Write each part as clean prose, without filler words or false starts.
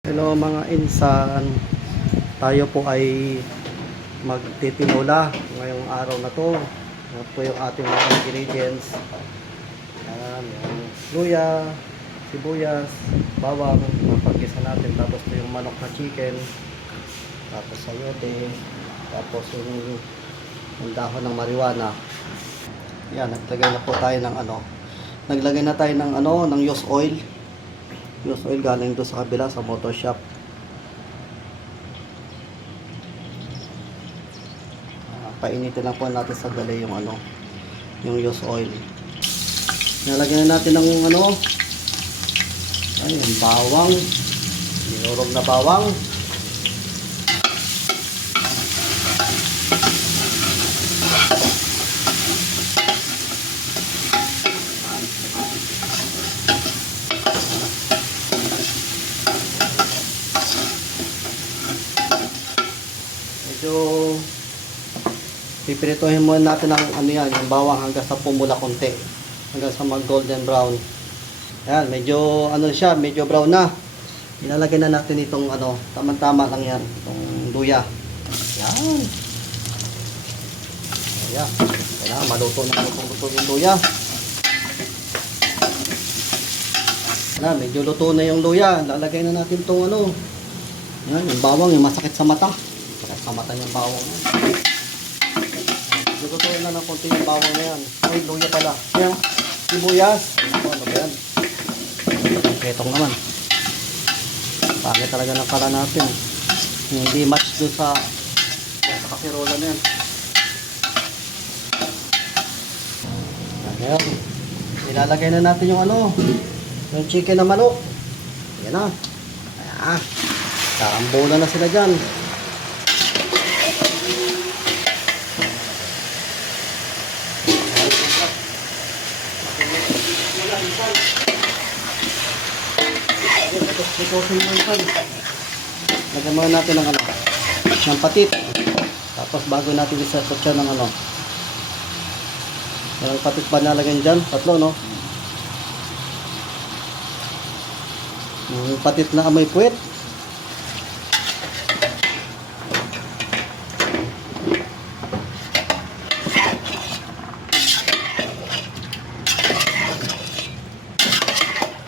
Hello mga insan, tayo po ay magtitinola ngayong araw na to. Yan po yung ating mga ingredients. Yan, yung luya, sibuyas, bawang, mapagkisa natin. Tapos po yung manok na chicken, tapos sayote, tapos yung dahon ng marijuana. Yan, naglagay na po tayo ng naglagay na tayo ng used oil. Used oil galing doon sa kabila sa motor shop. Painitin lang po natin sa dali yung yung used oil. Nalagyan na natin ng yung bawang, dinurog na bawang. Medyo pipirituhin muna natin yung bawang hanggang sa pumula konti, hanggang sa mag golden brown. Ayan, medyo medyo brown na. Ilalagay na natin itong tama-tama lang yan, itong luya. Ayan. Ayan. Ayan, maluto na yung luya. Ayan, medyo luto na yung luya. Lalagay na natin itong ayan, yung bawang, yung masakit sa mata. Masakit sa mata yung bawang. Lutuin na ng konti yung bawang na yan. Ay, luya pala. Yung sibuyas. Ano ba yan? Ketong naman. Pangit talaga ng kala natin. Hindi match dun sa kasirola na yan. Ayan. Ilalagay na natin yung yung chicken na manok. Ayan na. Ayan. Karambola na sila dyan. Lagyan muna natin ng patit. Tapos bago natin isasot siya ng yung patit pa nalagyan dyan, tatlo, no? Yung patit na amoy puwet.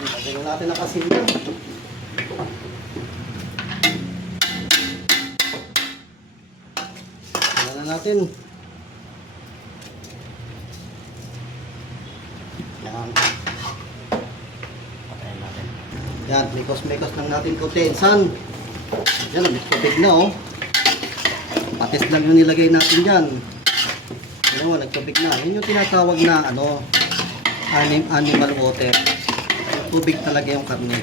Lagyan natin ng asin dyan. Natin. Yan. Patayin natin. Yan, mikos-mikos lang natin konti. Insan. Yan, nagtubig na, oh. Patis lang yung nilagay natin dyan. Yan, oh, nagtubig na. Yan yung tinatawag na, animal water. Tubig talaga yung karne.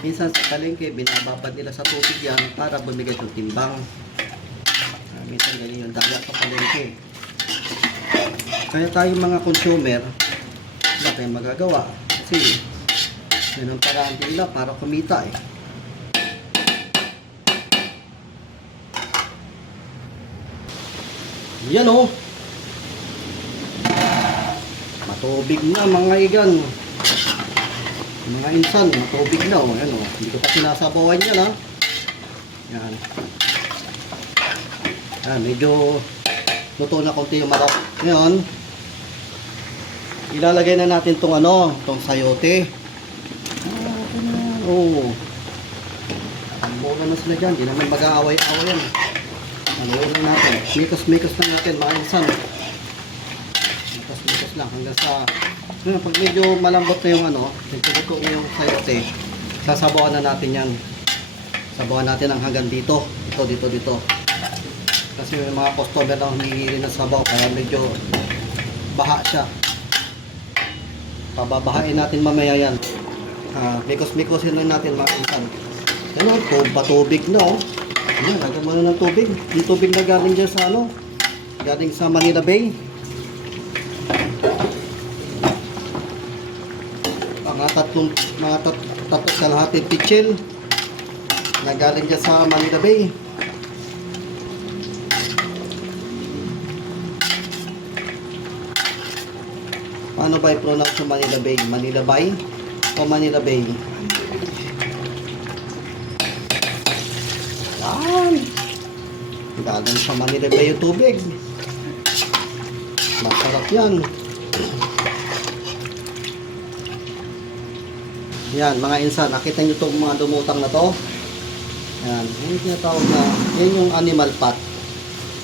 Minsan sa palengke, binababad nila sa tubig yan para bumigay yung timbang. Minsan ganyan yung dagat sa palengke. Kaya tayo mga consumer, wala tayong magagawa. Kasi, yun ang paraan nila para kumita eh. Yan oh. Matubig na mga igan. Mga insan, matubig na oh. Yan oh. Hindi ko pa sinasabawan yan ha. Yan. Medyo luto na konti yung manok. Ngayon, ilalagay na natin tong sayote. Ang bola na sila dyan. Hindi naman mag-aaway-aaway yan. Haluin natin. Mikos-mikos lang natin, mga insan. Mikos-mikos lang hanggang sa pag medyo malambot na yung nagtutuko yung sayote, sasabawan na natin yan. Sabawan natin ang hanggang dito. Dito. Kasi may mga customer na humihirin ng sabaw kaya medyo baha siya. Pababahain natin mamaya yan. Mikos-mikosin lang natin mga insan. Yan o, patubig na o. Yan, lagyan mo na ng tubig. Yung tubig na galing dyan sa galing sa Manila Bay. Mga tatlong kalahating pitchel na galing dyan sa Manila Bay. Paano ba i-pronounce yung Manila Bay? Manila Bay o Manila Bay? Yan. Galing sa Manila ba yung tubig? Masarap yan. Yan, mga insan, nakita nyo itong mga lumutang na to? Yan, yung tinatawag na, yan yung animal fat.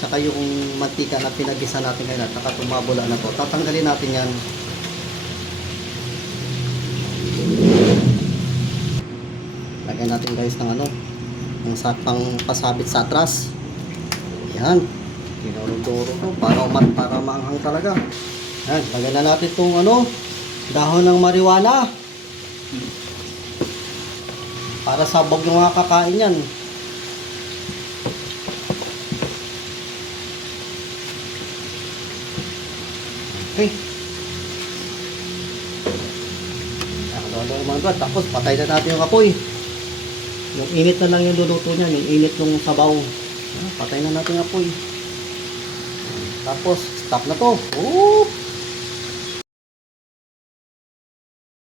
Tsaka yung mantika na pinagisa natin ngayon, tsaka tumabula na to. Tatanggalin natin yan. Lagyan natin guys ng ano, ng pang pasabit sa atras. Yan, dinurong-durong to para maanghang talaga. Yan, lagyan na natin itong ano, dahon ng marijuana. Para sabog yung mga kakain yan. Okay. Tapos patay na natin yung apoy. Yung init na lang yung luluto niyan, yung init ng sabaw. Patay na natin yung apoy. Tapos stop na to. Oh!